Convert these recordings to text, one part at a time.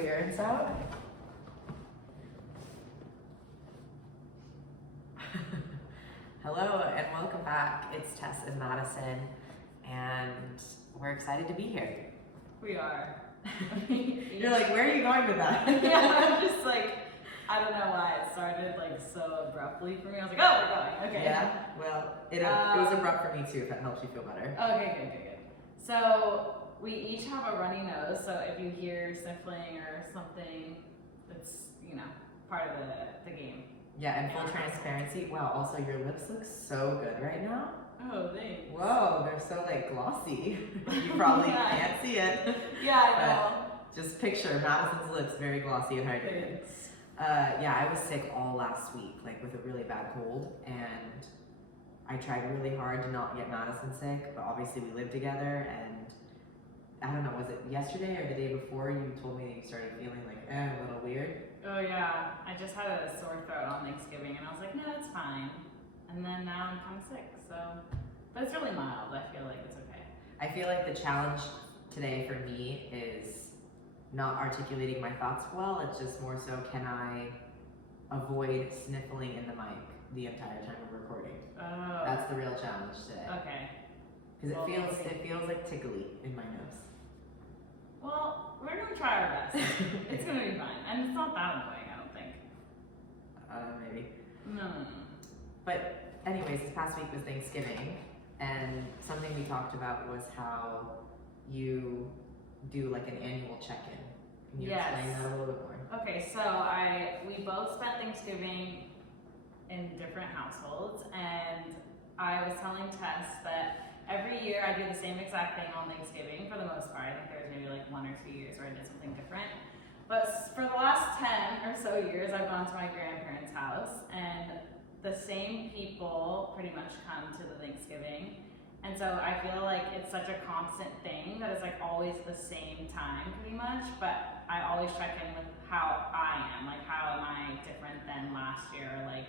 interference out. Hello and welcome back. It's Tess and Madison, and we're excited to be here. We are. You're like, where are you going with that? Yeah, I'm just like, I don't know why it started like so abruptly for me. I was like, oh, we're going. Okay. Yeah, well, it was abrupt for me too, if that helps you feel better. Okay, good. So we each have a runny nose, so if you hear sniffling or something, it's, part of the game. Yeah, and full transparency. Wow, also your lips look so good right now. Oh, thanks. Whoa, they're so like glossy. You probably can't see it. Yeah, I know. Just picture Madison's lips very glossy and hydrated. Yeah, I was sick all last week, like with a really bad cold, and I tried really hard to not get Madison sick, but obviously we live together, and I don't know, was it yesterday or the day before you told me that you started feeling like a little weird? Oh yeah, I just had a sore throat on Thanksgiving, and I was like, no, it's fine. And then now I'm kind of sick, so, but it's really mild. I feel like it's okay. I feel like the challenge today for me is not articulating my thoughts well. It's just more so, can I avoid sniffling in the mic the entire time we're recording? Oh. That's the real challenge today. Okay. Because it feels like tickly in my nose. Well, we're gonna try our best. It's gonna be fine, and it's not that annoying, I don't think. Maybe. No. But anyways, this past week was Thanksgiving, and something we talked about was how you do like an annual check-in. Can you explain that a little bit more? Okay, so we both spent Thanksgiving in different households, and I was telling Tess that every year I do the same exact thing on Thanksgiving for the most part. I think there's maybe like 1 or 2 years where I did something different. But for the last 10 or so years, I've gone to my grandparents' house, and the same people pretty much come to the Thanksgiving. And so I feel like it's such a constant thing that it's like always the same time pretty much, but I always check in with how I am, like how am I different than last year, like,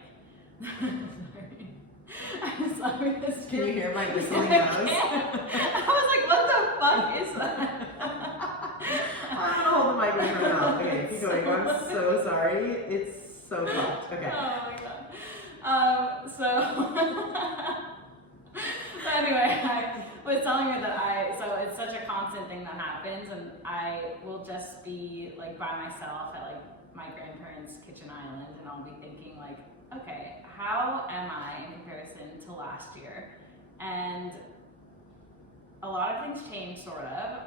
sorry. I'm sorry. Can you hear my whistling nose? I was like, what the fuck is that? I'm gonna hold the mic with my mouth. Okay, keep going. I'm so sorry. It's so fucked. Okay. Oh my god. So anyway, I was telling her that so it's such a constant thing that happens, and I will just be like by myself at like my grandparents' kitchen island, and I'll be thinking like, okay, how am I in comparison to last year? And a lot of things change, sort of.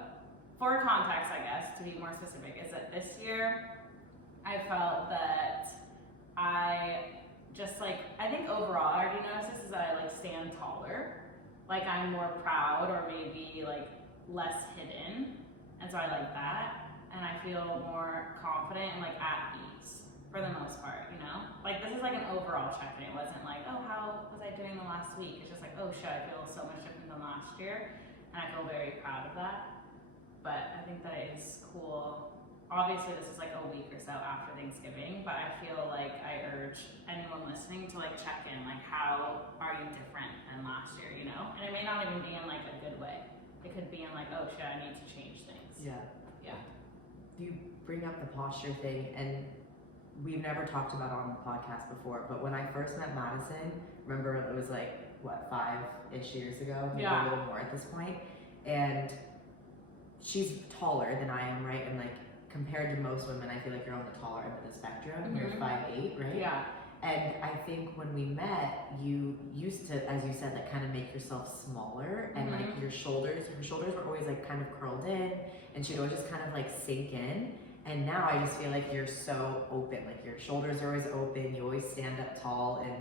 For context, I guess, to be more specific, is that this year I felt that I think overall, I already noticed this, is that I like stand taller. Like I'm more proud, or maybe like less hidden. And so I like that. And I feel more confident and like at ease for the most part, Like this is like an overall check-in. It wasn't like, oh, how was I doing the last week? It's just like, oh shit, I feel so much different than last year. And I feel very proud of that. But I think that is cool. Obviously this is like a week or so after Thanksgiving, but I feel like I urge anyone listening to like check in, like how are you different than last year, And it may not even be in like a good way. It could be in like, oh shit, I need to change things. Yeah. Yeah. You bring up the posture thing, and we've never talked about it on the podcast before, but when I first met Madison, remember it was like, what, 5-ish years ago? Maybe a little more at this point. And she's taller than I am, right? And like compared to most women, I feel like you're on the taller end of the spectrum. Mm-hmm. You're 5'8", right? Yeah. And I think when we met, you used to, as you said, like kind of make yourself smaller, and like your shoulders were always like kind of curled in, and she'd always just kind of like sink in. And now I just feel like you're so open, like your shoulders are always open, you always stand up tall, and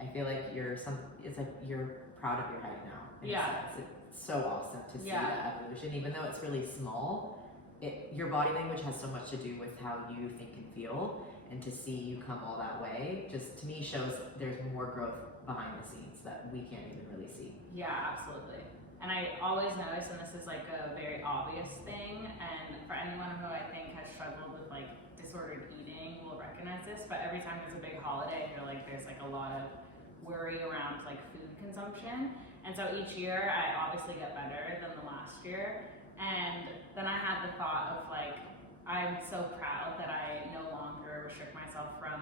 I feel like it's like you're proud of your height now. Yeah. It's so awesome to see that evolution, even though it's really small. Your body language has so much to do with how you think and feel, and to see you come all that way, just to me shows there's more growth behind the scenes that we can't even really see. Yeah, absolutely. And I always notice, and this is like a very obvious thing, and for anyone who I think has struggled with like disordered eating will recognize this, but every time there's a big holiday, I feel like there's like a lot of worry around like food consumption. And so each year I obviously get better than the last year. And then I had the thought of like, I I'm so proud that I no longer restrict myself from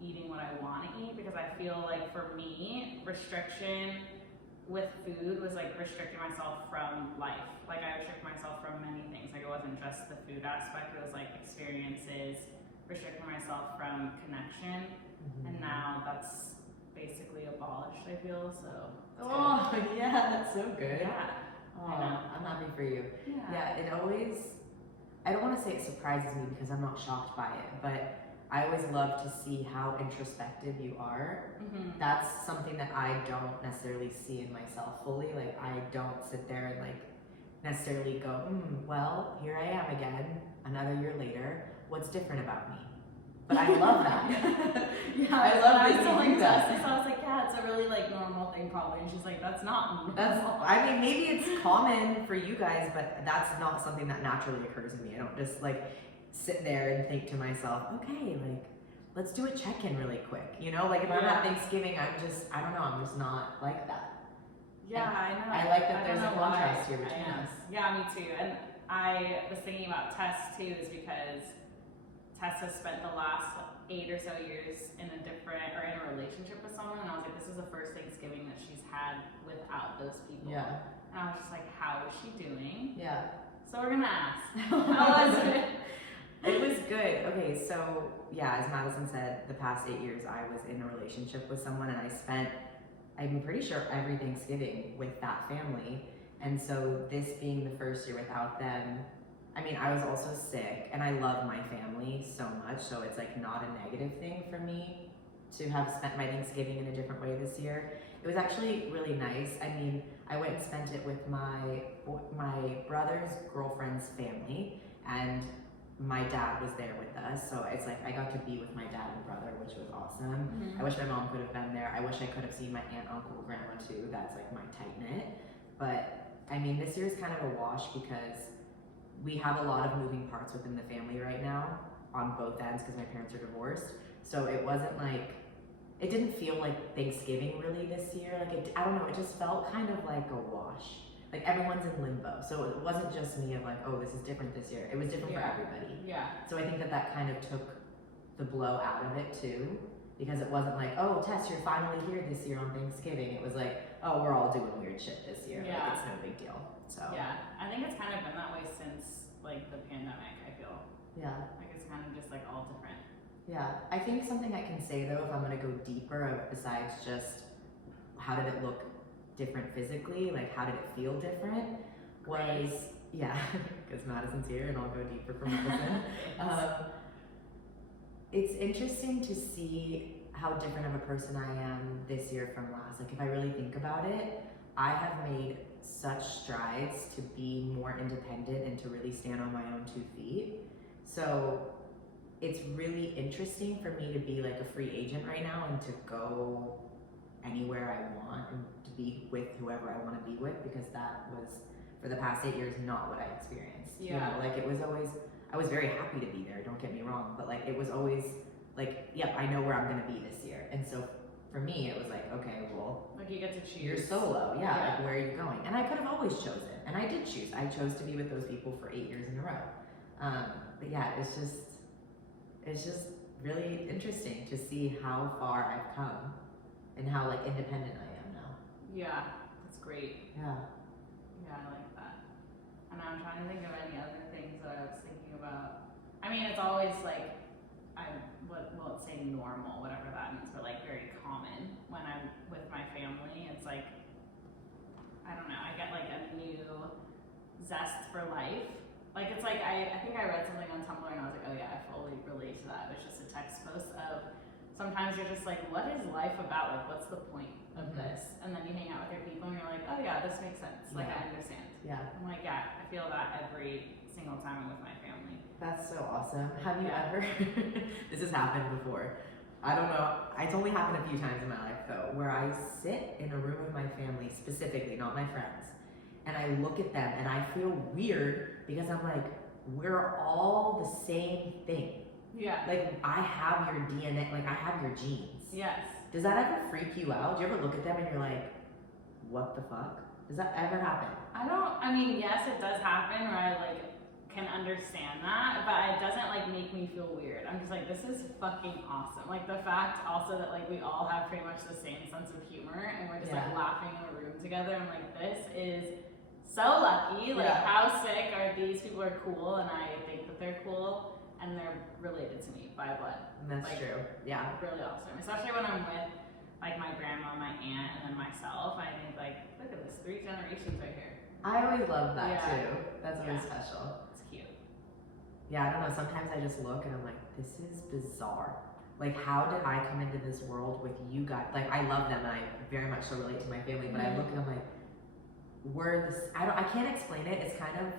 eating what I want to eat, because I feel like for me, restriction with food was like restricting myself from life. Like I restrict myself from many things. Like it wasn't just the food aspect, it was like experiences, restricting myself from connection. And now that's basically abolished, I feel, so. Oh, yeah, that's so good. Yeah. Oh, I'm happy for you. Yeah. It always, I don't want to say it surprises me because I'm not shocked by it, but I always love to see how introspective you are. That's something that I don't necessarily see in myself fully. Like I don't sit there and like necessarily go, well, here I am again, another year later. What's different about me? But I love that. I love that you do that. So I was like, yeah, it's a really like normal thing probably. And she's like, that's not normal. I mean, maybe it's common for you guys, but that's not something that naturally occurs in me. I don't just like sit there and think to myself, okay, like let's do a check-in really quick. You know, like if I'm at Thanksgiving, I don't know, I'm just not like that. Yeah, I know. I like that there's a contrast here between us. Yeah, me too. And I was thinking about Tess too, is because Tess has spent the last 8 or so years in a relationship with someone, and I was like, this is the first Thanksgiving that she's had without those people. Yeah. And I was just like, how is she doing? Yeah. So we're gonna ask. How was it? It was good. Okay, so yeah, as Madison said, the past 8 years I was in a relationship with someone, and I spent, I'm pretty sure, every Thanksgiving with that family. And so this being the first year without them, I mean, I was also sick, and I love my family so much, so it's like not a negative thing for me to have spent my Thanksgiving in a different way this year. It was actually really nice. I mean, I went and spent it with my brother's girlfriend's family, and my dad was there with us, so it's like I got to be with my dad and brother, which was awesome. I wish my mom could have been there. I wish I could have seen my aunt, uncle, grandma too. That's like my tight knit. But I mean, this year's kind of a wash because we have a lot of moving parts within the family right now on both ends because my parents are divorced. So it wasn't like, it didn't feel like Thanksgiving really this year. Like I don't know, it just felt kind of like a wash. Like everyone's in limbo. So it wasn't just me of like, oh, this is different this year. It was different for everybody. Yeah. So I think that kind of took the blow out of it too, because it wasn't like, oh, Tess, you're finally here this year on Thanksgiving. It was like, oh, we're all doing weird shit this year. Yeah. Like it's no big deal. So yeah, I think it's kind of been that way since like the pandemic, I feel. Yeah. Like it's kind of just like all different. Yeah. I think something I can say though, if I'm gonna go deeper besides just how did it look different physically, like how did it feel different, was, yeah, because Madison's here and I'll go deeper from Madison. It's interesting to see how different of a person I am this year from last. Like if I really think about it, I have made such strides to be more independent and to really stand on my own 2 feet. So it's really interesting for me to be like a free agent right now and to go anywhere I want and to be with whoever I want to be with, because that was for the past 8 years not what I experienced. Yeah. You know, like it was always, I was very happy to be there, don't get me wrong, but like it was always like, yep, I know where I'm gonna be this year. And so for me it was like, okay, well, like you get to choose. you're solo, yeah, like where are you going? And I could have always chosen, and I did choose. I chose to be with those people for 8 years in a row. But yeah, it's just really interesting to see how far I've come and how like independent I am now. Yeah, that's great. Yeah. Yeah, I like that. And I'm trying to think of any other things that I was thinking about. I mean, it's always like, let's say normal, whatever that means, but like very common when I'm with my family. It's like, I don't know, I get like a new zest for life. Like it's like, I think I read something on Tumblr and I was like, oh yeah, I fully relate to that. It was just a text post of, sometimes you're just like, what is life about? Like, what's the point of this? And then you hang out with your people and you're like, oh yeah, this makes sense. Like, I understand. Yeah. I'm like, yeah, I feel that every single time I'm with my family. That's so awesome. Have you ever, this has happened before. I don't know, it's only happened a few times in my life though, where I sit in a room with my family, specifically, not my friends, and I look at them and I feel weird because I'm like, we're all the same thing. Yeah. Like, I have your DNA, like I have your genes. Yes. Does that ever freak you out? Do you ever look at them and you're like, what the fuck? Does that ever happen? I mean, yes, it does happen where I like can understand that, but it doesn't like make me feel weird. I'm just like, this is fucking awesome. Like the fact also that like we all have pretty much the same sense of humor and we're just like laughing in a room together. I'm like, this is so lucky. Like how sick are these people are cool and I think that they're cool and they're related to me by blood. That's like, true. Yeah. Really awesome. Especially when I'm with like my grandma, my aunt, and then myself. I think like, look at this, 3 generations right here. I always love that too. That's always special. It's cute. Yeah, I don't know. Sometimes I just look and I'm like, this is bizarre. Like, how did I come into this world with you guys? Like, I love them and I very much so relate to my family, but I look and I'm like, we're this. I can't explain it. It's kind of,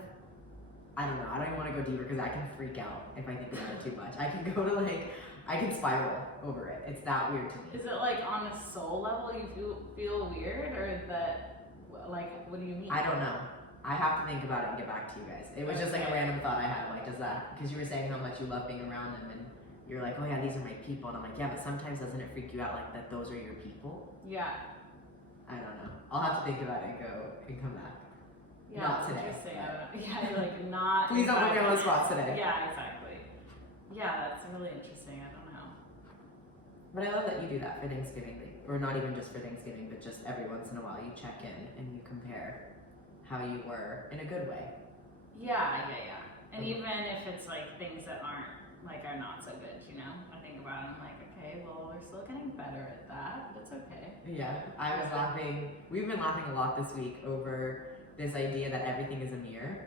I don't know. I don't even want to go deeper because I can freak out if I think about it too much. I can go to like, I can spiral over it. It's that weird to me. Is it like on a soul level you feel weird, or that? Like, what do you mean? I don't know. I have to think about it and get back to you guys. It was just like a random thought I had. Like, does that, because you were saying how much you love being around them and you're like, oh yeah, these are my people. And I'm like, yeah, but sometimes doesn't it freak you out like that those are your people? Yeah. I don't know. I'll have to think about it and go and come back. Yeah, not today. Interesting. Yeah, you're like not. Please don't put me on the spot today. Yeah, exactly. Yeah, that's really interesting. I don't know. But I love that you do that for Thanksgiving. Or not even just for Thanksgiving, but just every once in a while you check in and you compare how you were in a good way. Yeah. And even if it's like things that are not so good, you know? I think about it and I'm like, okay, well, we're still getting better at that, but it's okay. Yeah, I was laughing. We've been laughing a lot this week over this idea that everything is a mirror.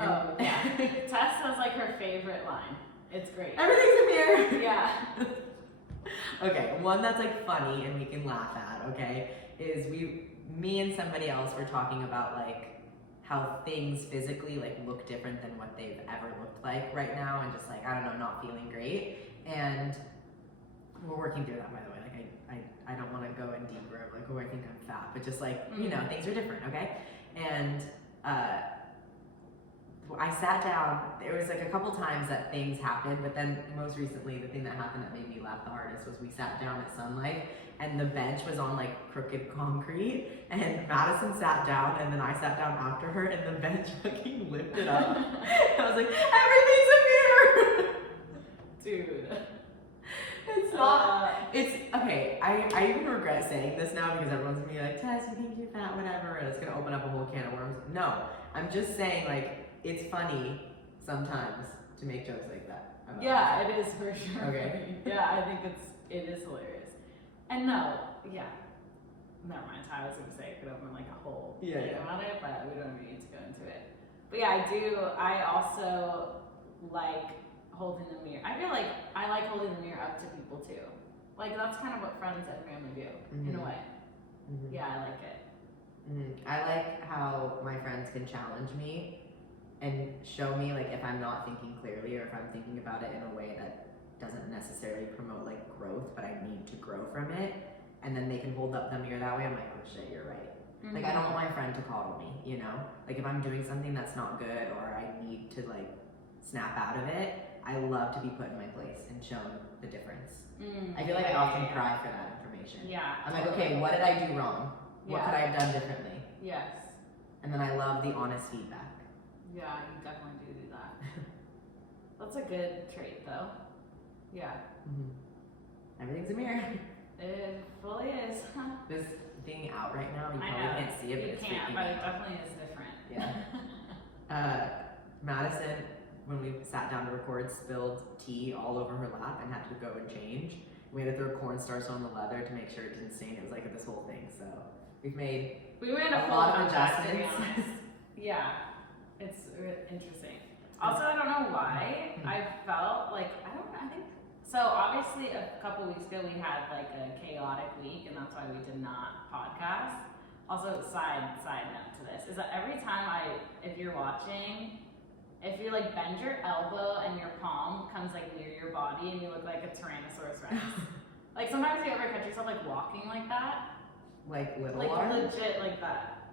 And oh, yeah. Tess has like her favorite line. It's great. Everything's a mirror. Yeah. Okay, one that's like funny and we can laugh at, okay, is me and somebody else were talking about like how things physically like look different than what they've ever looked like right now and just like, I don't know, not feeling great. And we're working through that, by the way. Like I don't want to go in deeper of like, oh, I think I'm fat, but just like, you know, things are different, okay? And I sat down, there was like a couple times that things happened, but then most recently the thing that happened that made me laugh the hardest was we sat down at Sunlight and the bench was on like crooked concrete and Madison sat down and then I sat down after her and the bench fucking lifted up. I was like, everything's a mirror! Dude. It's not, it's, okay, I even regret saying this now because everyone's gonna be like, Tess, you think you're fat, whatever, and it's gonna open up a whole can of worms. No, I'm just saying like, it's funny sometimes to make jokes like that. Yeah, it is for sure. Okay. Yeah, I think it is hilarious. And no, yeah. Never mind. I was gonna say it could open like a whole thing about it, but we don't need to go into it. But yeah, I also like holding the mirror. I feel like I like holding the mirror up to people too. Like that's kind of what friends and family do in a way. Yeah, I like it. I like how my friends can challenge me and show me like if I'm not thinking clearly or if I'm thinking about it in a way that doesn't necessarily promote like growth, but I need to grow from it. And then they can hold up the mirror that way. I'm like, oh shit, you're right. Like I don't want my friend to coddle me, you know? Like if I'm doing something that's not good or I need to like snap out of it, I love to be put in my place and shown the difference. I feel like I often cry for that information. Yeah. I'm like, okay, what did I do wrong? What could I have done differently? Yes. And then I love the honest feedback. Yeah, you definitely do that. That's a good trait, though. Yeah. Everything's a mirror. It fully is. This thing out right now, you probably can't see it, but you it's can't, freaking but it out. definitely is different. Yeah. Madison, when we sat down to record, spilled tea all over her lap and had to go and change. We had to throw cornstarch on the leather to make sure it didn't stain. It was like this whole thing. So we made a lot of comeback, to be adjustments. honest. Yeah, it's interesting. Also, I don't know why I felt like I think so. Obviously, a couple weeks ago we had like a chaotic week, and that's why we did not podcast. Also, side note to this is that every time if you're watching, if you like bend your elbow and your palm comes like near your body and you look like a Tyrannosaurus Rex. Like sometimes you ever catch yourself like walking like that? Like little like arms? legit like that.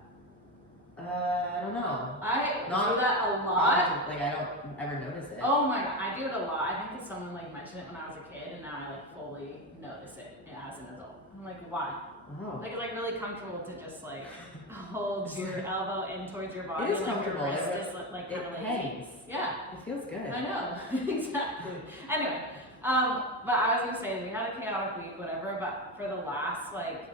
I don't know. I Not do that a lot. Like I don't ever notice it. Oh my god, I do it a lot. I think that someone like mentioned it when I was a kid and now I like fully notice it as an adult. I'm like, why? Oh. Like it's like really comfortable to just like hold your elbow in towards your body. It is like comfortable. Your wrist is like kind of like hangs. Yeah. It feels good. I know. Exactly. Anyway, but I was gonna say we had a chaotic week, whatever. But for the last like,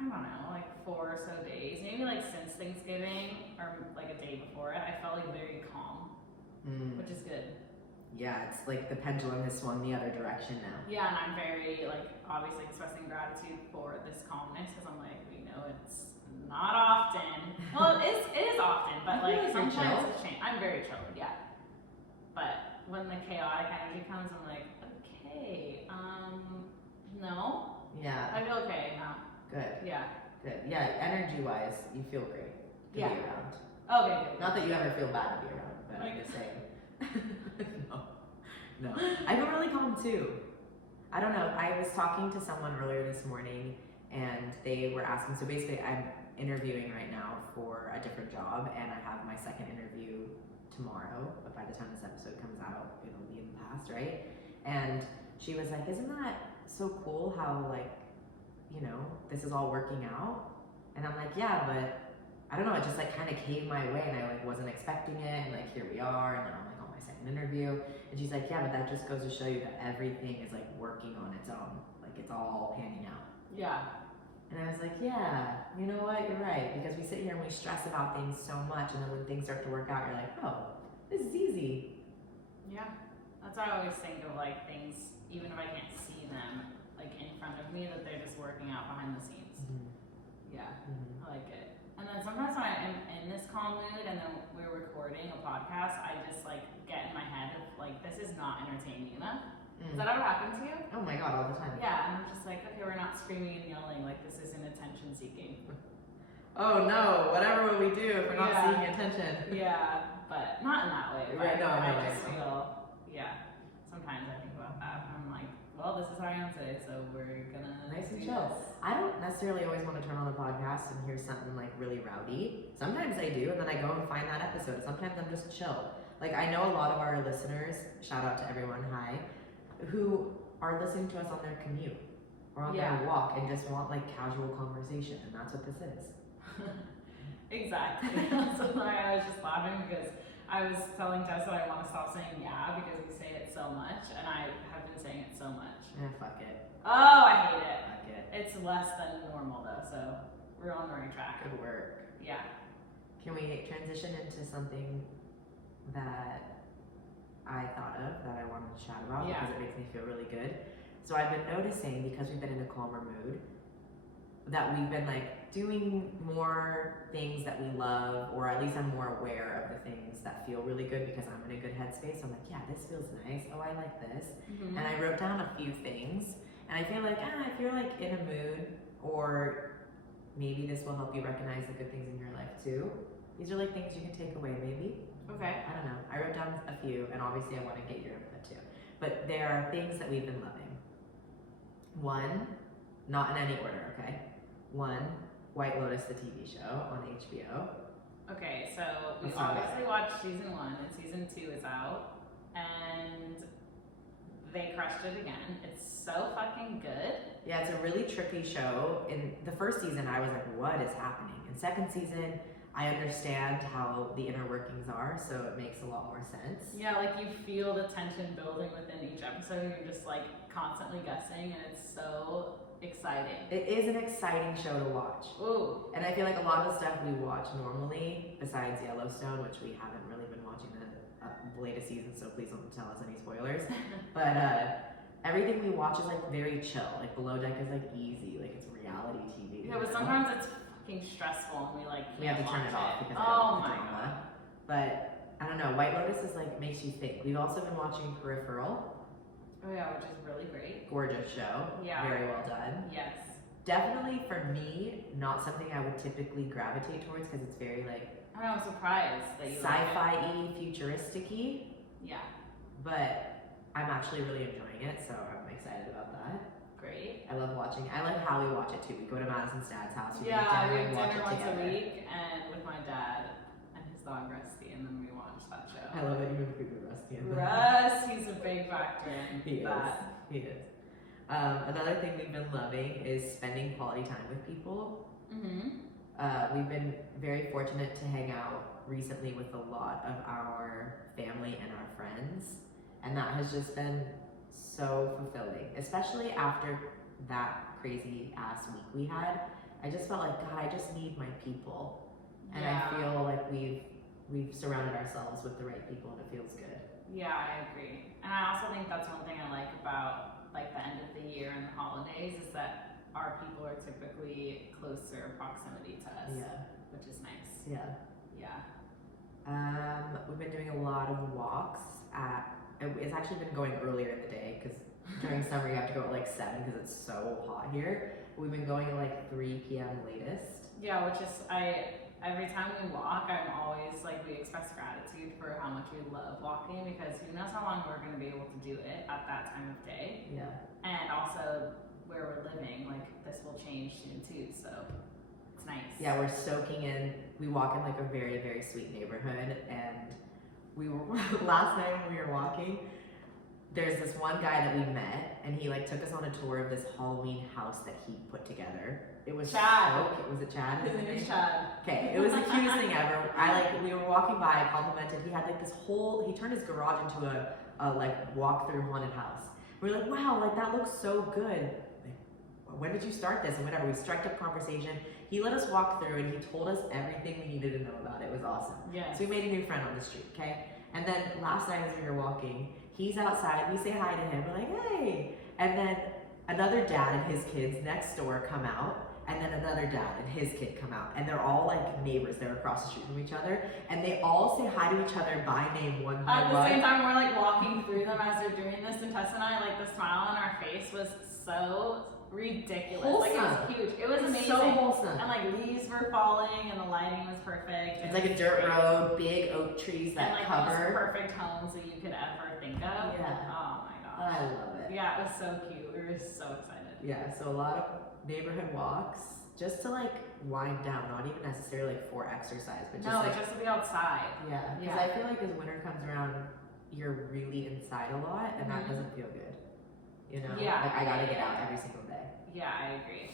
I don't know, like 4 or so days, maybe like since Thanksgiving or like a day before it, I felt like very calm, which is good. Yeah, it's like the pendulum has swung the other direction now. Yeah, and I'm very like obviously expressing gratitude for this calmness because I'm like, we know it's not often. Well, it is often, but like sometimes it's changed. I'm very chilled, yeah. But when the chaotic energy comes, I'm like, okay, no. Yeah. I feel okay now. Good. Yeah. Good. Yeah, energy-wise, you feel great to be around. Okay, good. Not that you ever feel bad to be around, but I'm just saying. No. I feel really calm too. I don't know. I was talking to someone earlier this morning and they were asking, so basically I'm interviewing right now for a different job and I have my second interview tomorrow, but by the time this episode comes out, it'll be in the past, right? And she was like, isn't that so cool how like, you know, this is all working out? And I'm like, yeah, but I don't know, it just like kind of came my way and I like wasn't expecting it and like here we are and now I'm like on my second interview. And she's like, yeah, but that just goes to show you that everything is like working on its own. Like it's all panning out. Yeah. And I was like, yeah, you know what, you're right. Because we sit here and we stress about things so much and then when things start to work out, you're like, oh, this is easy. Yeah. That's why I always think of like things, even if I can't see them like in front of me, that they're just working out behind the scenes. Yeah. I like it. And then sometimes when I'm in this calm mood and then we're recording a podcast, I just like get in my head of like, this is not entertaining enough. Does that ever happen to you? Oh my God, all the time. Yeah, and I'm just like, okay, we're not screaming and yelling, like this isn't attention seeking. Oh no, whatever will we do if we're not seeing attention? Yeah, but not in that way. Right, no, I just feel, sometimes I think about that. I'm like, well, this is how I am today, so we're gonna nice and do chill. this. I don't necessarily always want to turn on the podcast and hear something like really rowdy. Sometimes I do, and then I go and find that episode. Sometimes I'm just chill. Like I know a lot of our listeners, shout out to everyone, hi, who are listening to us on their commute or on their walk and just want like casual conversation, and that's what this is. Exactly. So I was just laughing because I was telling Jess that I want to stop saying yeah because we say it so much, and I have been saying it so much. Yeah, fuck it. Oh, I hate it. Fuck it. It's less than normal though, so we're on the right track. Good work. Yeah. Can we transition into something that I thought of that I wanted to chat about because it makes me feel really good? So I've been noticing, because we've been in a calmer mood, that we've been like doing more things that we love, or at least I'm more aware of the things that feel really good because I'm in a good headspace. So I'm like, yeah, this feels nice. Oh, I like this. And I wrote down a few things, and I feel like, in a mood, or maybe this will help you recognize the good things in your life too. These are like things you can take away, maybe. Okay. I don't know. I wrote down a few, and obviously I want to get your input too. But there are things that we've been loving. One, not in any order, okay? One, White Lotus, the TV show on HBO. Okay, so we Let's talk about obviously watched season 1 and season 2 is out, and they crushed it again. It's so fucking good. Yeah, it's a really trippy show. In the first season, I was like, what is happening? In second season, I understand how the inner workings are, so it makes a lot more sense. Yeah, like you feel the tension building within each episode. You're just like constantly guessing, and it's so exciting. It is an exciting show to watch. Ooh. And I feel like a lot of the stuff we watch normally, besides Yellowstone, which we haven't really been watching the latest season, so please don't tell us any spoilers. But everything we watch is like very chill. Like Below Deck is like easy, like it's reality TV. Yeah, but sometimes it's fucking stressful, and we have to turn it off because oh of the my drama. god. But I don't know. White Lotus is like makes you think. We've also been watching Peripheral. Oh yeah, which is really great. Gorgeous show. Yeah. Very well done. Yes. Definitely for me, not something I would typically gravitate towards because it's very like I know, I'm surprised that you sci-fi-y, futuristic-y. Yeah. But I'm actually really enjoying it, so I'm excited about that. Great. I love watching. I like how we watch it too. We go to Madison's dad's house. We Yeah, we have and watch dinner it once together. a week, and with my dad and his dog Rusty, and then we watch that show. I love it. You include Rusty in that. Russ, he's a big factor in He is. that. He is. Another thing we've been loving is spending quality time with people. We've been very fortunate to hang out recently with a lot of our family and our friends, and that has just been so fulfilling, especially after that crazy ass week we had. I just felt like, God, I just need my people, and I feel like we've surrounded ourselves with the right people, and it feels good. Yeah, I agree. And I also think that's one thing I like about like the end of the year and the holidays is that our people are typically closer proximity to us. Yeah. Which is nice. Yeah. Yeah. We've been doing a lot of walks it's actually been going earlier in the day because during summer you have to go at like 7 because it's so hot here. We've been going at like 3 p.m. latest. Yeah, which is, every time we walk, I'm always like, we express gratitude for how much we love walking because who knows how long we're going to be able to do it at that time of day. Yeah. And also where we're living, like this will change soon too, so it's nice. Yeah, we're soaking in. We walk in like a very, very sweet neighborhood, and we were last night when we were walking, there's this one guy that we met, and he like took us on a tour of this Halloween house that he put together. It was Chad. Was it Chad? His name is Chad. Okay, it was the cutest thing ever. We were walking by, I complimented. He had like this whole. He turned his garage into a like walk-through haunted house. We were like, wow, like that looks so good. Like, when did you start this? And whatever. We struck up conversation. He let us walk through, and he told us everything we needed to know about it. It was awesome. Yes. So we made a new friend on the street. Okay, and then last night as we were walking, he's outside. We say hi to him. We're like, hey, and then another dad and his kids next door come out. And then another dad and his kid come out, and they're all like neighbors. They're across the street from each other, and they all say hi to each other by name one by one. At the same time, we're like walking through them as they're doing this, and Tess and I, like the smile on our face was so ridiculous. Wholesome. Like it was huge. It was amazing. So wholesome. And like leaves were falling, and the lighting was perfect. It's like a dirt road, big oak trees that and like cover. the most perfect homes that you could ever think of. Yeah. Oh my gosh. I love it. Yeah, it was so cute. We were so excited. Yeah, so a lot of neighborhood walks just to like wind down, not even necessarily like for exercise, but just like, just to be outside. Yeah, because I feel like as winter comes around, you're really inside a lot, and that doesn't feel good. You know, Yeah. like I gotta get out every single day. Yeah, I agree.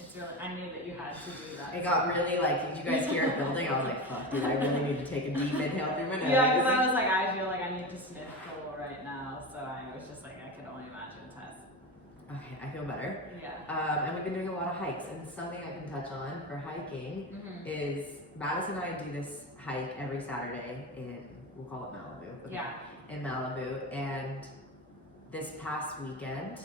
It's really. I knew that you had to do that. It got really like, did you guys hear it building? I was like, fuck, dude, I really need to take a deep inhale through my nose. Yeah, because I was like, I feel like I need to sniff cool right now, so I was just like, I could only imagine Tess. Okay, I feel better. Yeah. And we've been doing a lot of hikes, and something I can touch on for hiking is Madison and I do this hike every Saturday we'll call it Malibu. Okay? Yeah. In Malibu, and this past weekend,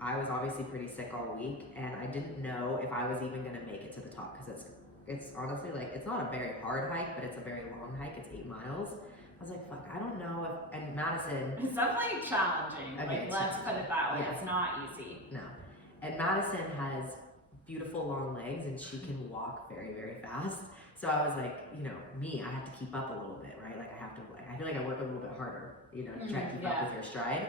I was obviously pretty sick all week, and I didn't know if I was even gonna make it to the top because it's honestly like it's not a very hard hike, but it's a very long hike. It's 8 miles. I was like, fuck, I don't know if. And Madison. It's definitely challenging. Okay, like, let's put it that way. yeah. It's not easy. No. And Madison has beautiful long legs, and she can walk very, very fast. So I was like, you know, I have to keep up a little bit, right? Like I feel like I work a little bit harder, you know, to try to keep up with her stride.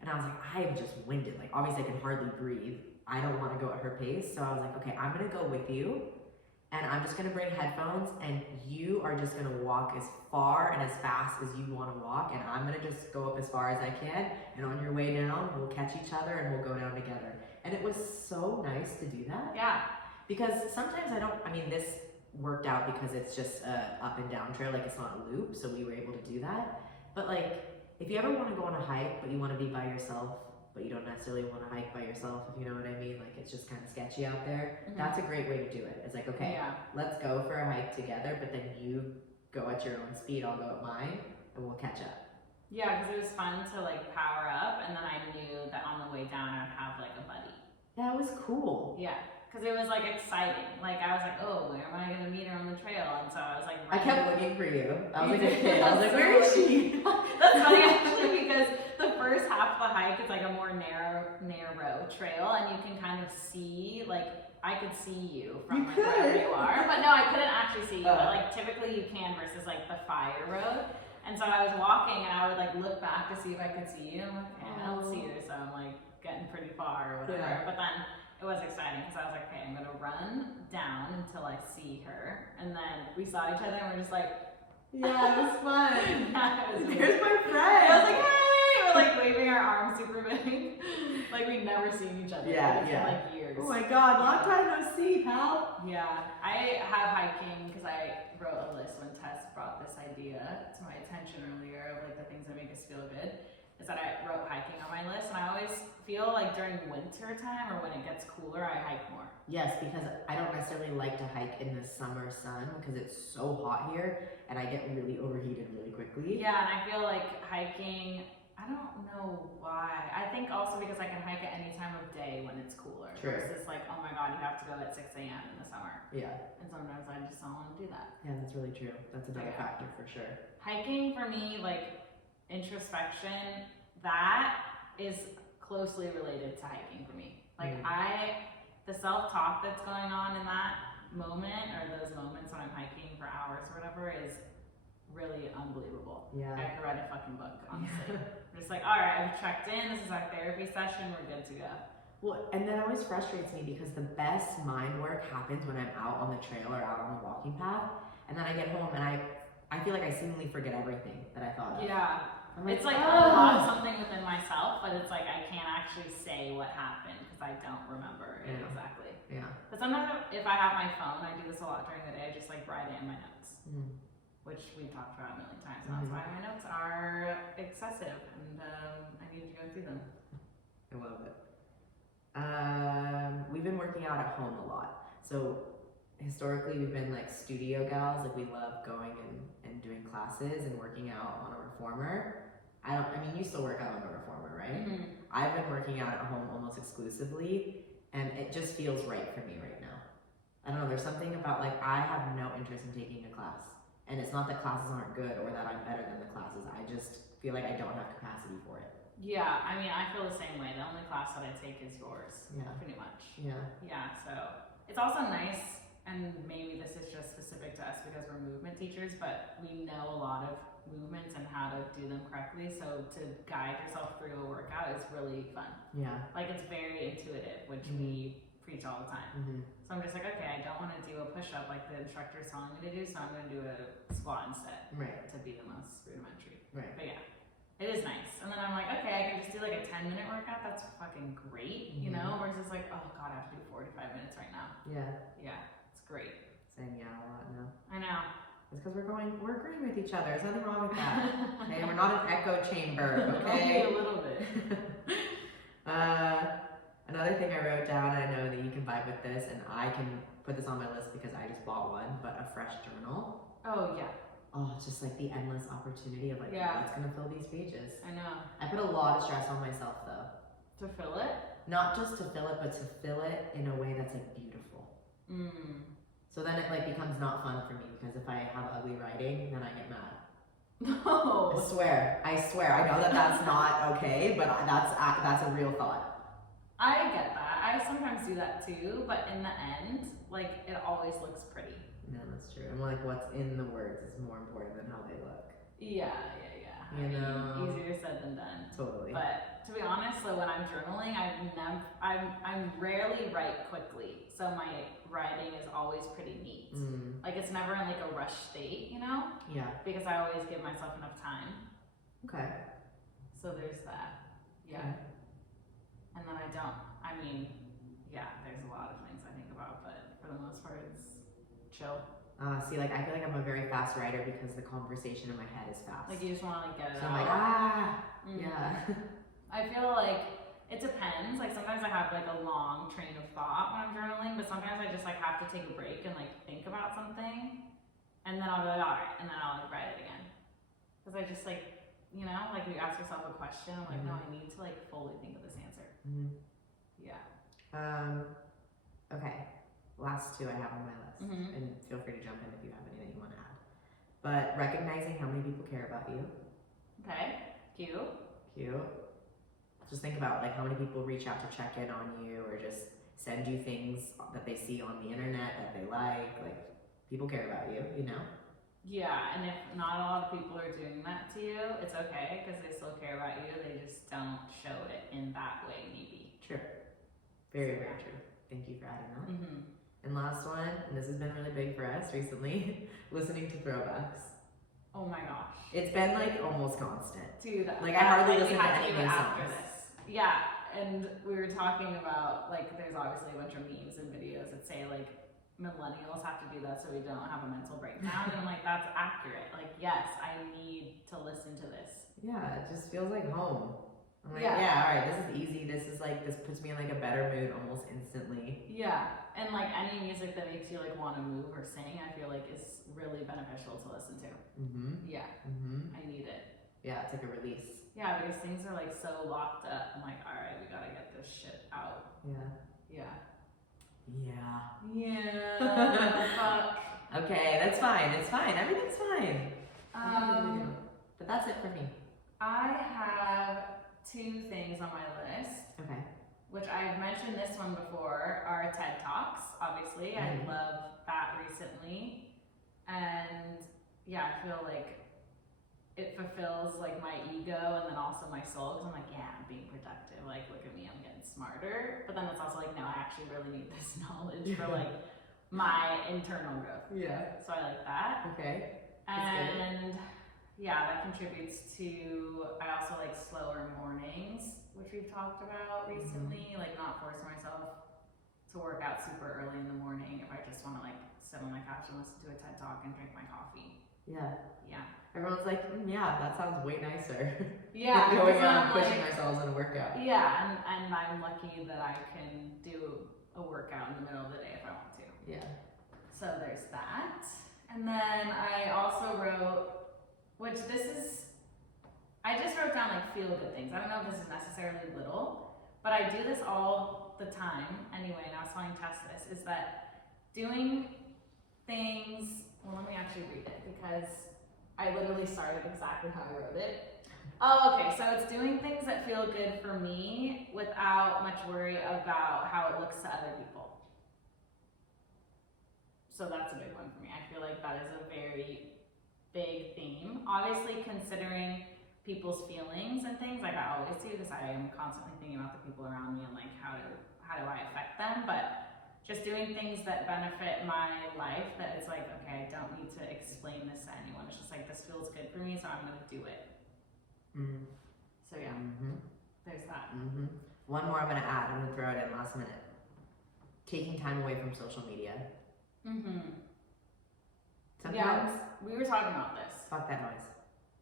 And I was like, I am just winded. Like, obviously I can hardly breathe. I don't want to go at her pace. So I was like, okay, I'm going to go with you. And I'm just going to bring headphones, and you are just going to walk as far and as fast as you want to walk. And I'm going to just go up as far as I can. And on your way down, we'll catch each other and we'll go down together. And it was so nice to do that. Yeah. Because sometimes this worked out because it's just a up and down trail. Like, it's not a loop. So we were able to do that. But like, if you ever want to go on a hike, but you want to be by yourself, but you don't necessarily want to hike by yourself, if you know what I mean, like it's just kind of sketchy out there, that's a great way to do it. It's like, okay, let's go for a hike together, but then you go at your own speed, I'll go at mine, and we'll catch up. Yeah, because it was fun to like power up, and then I knew that on the way down I'd have like a buddy. That was cool. Yeah. Because it was like exciting. Like I was like, oh, where am I gonna meet her on the trail? And so I was like, I kept looking for you. I was like a kid. I was like, where is she? That's funny actually, because the first half of the hike is like a more narrow trail, and you can kind of see, like I could see you from like wherever you are. But no, I couldn't actually see you. But like typically you can versus like the fire road. And so I was walking and I would like look back to see if I could see you. I'm like, I don't see her, so I'm like getting pretty far or whatever. Yeah. But then it was exciting because I was like, okay, I'm gonna run down until I see her. And then we saw each other and we're just like, yeah, it was fun. Yeah, it was There's my friend. I was like, hey, we're like waving our arms super big. Like we've never seen each other. Yeah, for like years. Oh my god, long time no see, pal. Yeah, I have hiking because I wrote a list when Tess brought this idea to my attention earlier of like the things that make us feel good. Is that I wrote hiking on my list, and I always feel like during winter time or when it gets cooler, I hike more. Yes, because I don't necessarily like to hike in the summer sun because it's so hot here and I get really overheated really quickly. Yeah, and I feel like hiking, I don't know why. I think also because I can hike at any time of day when it's cooler. True. Versus like, oh my god, you have to go at 6 a.m. in the summer. Yeah. And sometimes I just don't want to do that. Yeah, that's really true. That's another factor for sure. Hiking for me, like introspection, that is closely related to hiking for me. Like the self-talk that's going on in that moment or those moments when I'm hiking for hours or whatever is really unbelievable. Yeah. I could write a fucking book, honestly. I'm just like, all right, I've checked in, this is our therapy session, we're good to go. Well, and that always frustrates me because the best mind work happens when I'm out on the trail or out on the walking path, and then I get home and I feel like I seemingly forget everything that I thought of. Yeah. Like, it's like unlock something within myself, but it's like I can't actually say what happened because I don't remember it exactly. Yeah. But sometimes if I have my phone, I do this a lot during the day, I just like write it in my notes, which we've talked about a million times. And that's why my notes are excessive, and I need to go through them. I love it. We've been working out at home a lot. So historically, we've been like studio gals. Like we love going and doing classes and working out on a reformer. I mean, you still work out on a reformer, right? I've been working out at home almost exclusively, and it just feels right for me right now. I don't know, there's something about like, I have no interest in taking a class. And it's not that classes aren't good or that I'm better than the classes. I just feel like I don't have capacity for it. Yeah, I mean, I feel the same way. The only class that I take is yours, pretty much. Yeah. Yeah, so it's also nice, and maybe this is just specific to us because we're movement teachers, but we know a lot of movements and how to do them correctly, so to guide yourself through a workout is really fun. Yeah. Like it's very intuitive, which we preach all the time. So I'm just like, okay, I don't want to do a push-up like the instructor is telling me to do, so I'm going to do a squat instead. Right. To be the most rudimentary. Right. But yeah, it is nice. And then I'm like, okay, I can just do like a 10-minute workout. That's fucking great, you know? Versus like, oh god, I have to do 45 minutes right now. Yeah. Yeah, it's great. Saying yeah a lot now. I know. It's because we're agreeing with each other. There's nothing wrong with that. Okay, we're not an echo chamber, okay? Only a little bit. Another thing I wrote down, and I know that you can vibe with this, and I can put this on my list because I just bought one, but a fresh journal. Oh yeah. Oh, it's just like the endless opportunity of like, what's gonna fill these pages? I know. I put a lot of stress on myself though. To fill it? Not just to fill it, but to fill it in a way that's like beautiful. So then it like becomes not fun for me because if I have ugly writing, then I get mad. No. I swear. I know that that's not okay, but that's a real thought. I get that. I sometimes do that too, but in the end, like it always looks pretty. No, that's true. And like what's in the words is more important than how they look. Yeah. You know, easier said than done. Totally. But to be honest, so when I'm journaling, I'm rarely write quickly, so my writing is always pretty neat. Like it's never in like a rush state, you know? Yeah. Because I always give myself enough time. Okay. So there's that. Yeah. Okay. And then there's a lot of things I think about, but for the most part, it's chill. See, like I feel like I'm a very fast writer because the conversation in my head is fast. Like you just want to like get it so out. I'm like, yeah. I feel like it depends. Like sometimes I have like a long train of thought when I'm journaling, but sometimes I just like have to take a break and like think about something, and then I'll be like, all right, and then I'll like write it again. Because I just like, you know, like you ask yourself a question, I'm like, no, I need to like fully think of this answer. Yeah. Okay. Last two I have on my list, and feel free to jump in if you have anything you want to add. But recognizing how many people care about you. Okay. Cute. Just think about like how many people reach out to check in on you or just send you things that they see on the internet that they like. Like people care about you, you know? Yeah, and if not a lot of people are doing that to you, it's okay because they still care about you. They just don't show it in that way, maybe. True. Very, very true. Thank you for adding that. And last one, and this has been really big for us recently, listening to throwbacks. Oh my gosh. It's been like almost constant. Dude, Like I hardly like, listen to any do it new after songs. this. Yeah, and we were talking about like there's obviously a bunch of memes and videos that say like millennials have to do that so we don't have a mental breakdown, and I'm like, that's accurate. Like, yes, I need to listen to this. Yeah, it just feels like home. I'm like, Yeah. yeah, all right, this is easy. This is like, this puts me in like a better mood almost instantly. Yeah, and like any music that makes you like want to move or sing, I feel like is really beneficial to listen to. Yeah, I need it. Yeah, it's like a release. Yeah, because things are like so locked up. I'm like, all right, we gotta get this shit out. Yeah. Fuck. Okay, that's fine. It's fine. Everything's fine. But that's it for me. I have 2 things on my list. Okay. Which I've mentioned this one before, are TED Talks, obviously. I love that recently. And yeah, I feel like it fulfills like my ego and then also my soul, because I'm like, yeah, I'm being productive. Like, look at me, I'm getting smarter. But then it's also like, no, I actually really need this knowledge for like my internal growth. Yeah. So I like that. Okay. And yeah, that contributes to, I also like slower mornings, which we've talked about recently, like not force myself to work out super early in the morning if I just want to like sit on my couch and listen to a TED Talk and drink my coffee. Yeah. Yeah. Everyone's like, yeah, that sounds way nicer. Yeah. Than going out and I'm pushing like, ourselves in a workout. Yeah, and I'm lucky that I can do a workout in the middle of the day if I want to. Yeah. So there's that. And then I also wrote, which this is, I just wrote down like feel good things. I don't know if this is necessarily little, but I do this all the time anyway, and I was telling Tess this, is that doing things, well, let me actually read it because I literally started exactly how I wrote it. Oh, okay, so it's doing things that feel good for me without much worry about how it looks to other people. So that's a big one for me. I feel like that is a very big theme. Obviously, considering people's feelings and things, like I always do, because I am constantly thinking about the people around me and like how do I affect them, but just doing things that benefit my life, that it's like, okay, I don't need to explain this to anyone. It's just like, this feels good for me, so I'm gonna do it. So yeah, there's that. One more I'm gonna add. I'm gonna throw it in last minute. Taking time away from social media. Sometimes. Yeah, we were talking about this. Fuck that noise.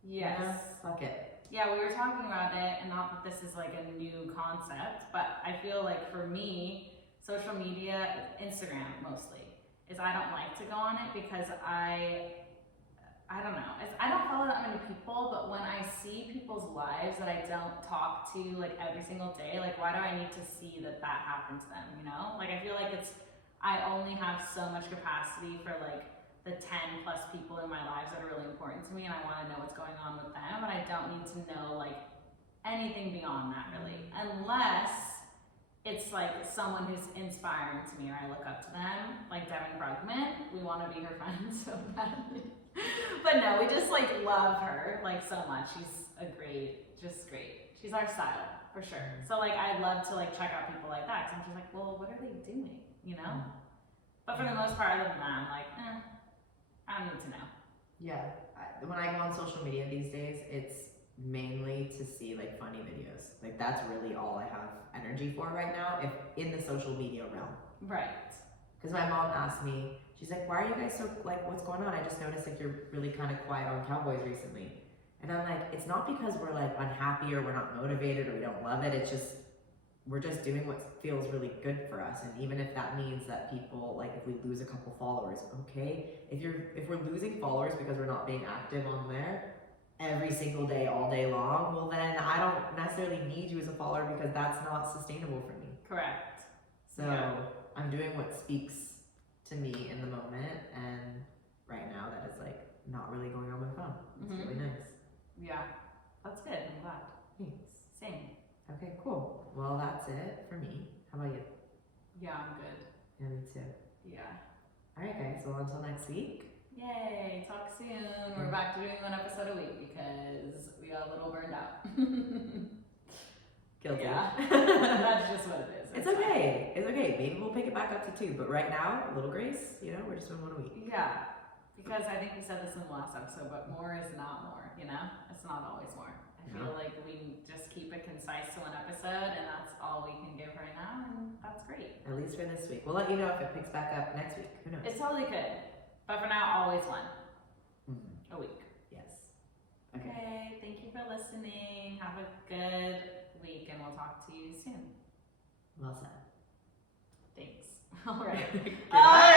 Yes. Yeah, fuck it. Yeah, we were talking about it, and not that this is like a new concept, but I feel like for me, social media, Instagram mostly, is I don't like to go on it because I don't know. I don't follow that many people, but when I see people's lives that I don't talk to like every single day, like why do I need to see that happened to them, you know? Like I feel like I only have so much capacity for like the 10 plus people in my lives that are really important to me, and I want to know what's going on with them, and I don't need to know like anything beyond that really, unless it's like someone who's inspiring to me or I look up to them, like Devin Brugman. We want to be her friends so badly. But no, we just like love her like so much. She's just great. She's our style for sure. So like I'd love to like check out people like that, because I'm just like, well, what are they doing, you know? But for the most part, other than that, I'm like, I don't need to know. Yeah, when I go on social media these days, it's mainly to see like funny videos. Like that's really all I have energy for right now, if in the social media realm. Right. Because my mom asked me, she's like, why are you guys so, like, what's going on? I just noticed like you're really kind of quiet on Cowboys recently. And I'm like, it's not because we're like unhappy or we're not motivated or we don't love it. It's just, we're just doing what feels really good for us. And even if that means that people, like if we lose a couple followers, okay? If we're losing followers because we're not being active on there every single day, all day long, well then I don't necessarily need you as a follower, because that's not sustainable for me. Correct. So yeah. I'm doing what speaks to me in the moment, and right now that is like not really going on my phone. It's really nice. Yeah, that's good. I'm glad. Thanks. Same. Okay, cool. Well, that's it for me. How about you? Yeah, I'm good. Yeah, me too. Yeah. All right, guys. Well, until next week. Yay! Talk soon. We're back to doing 1 episode a week because we got a little burned out. Guilty. Yeah. That's just what it is. It's okay. It's okay. Maybe we'll pick it back up to 2. But right now, a little grace. You know, we're just doing 1 a week. Yeah. Because I think we said this in the last episode, but more is not more, you know? It's not always more. I feel like we just keep it concise to one episode, and that's all we can give right now, and that's great. At least for this week. We'll let you know if it picks back up next week. Who knows? It totally could. But for now, always one. A week. Yes. Okay, thank you for listening. Have a good week, and we'll talk to you soon. Well said. Thanks. All right. Goodbye.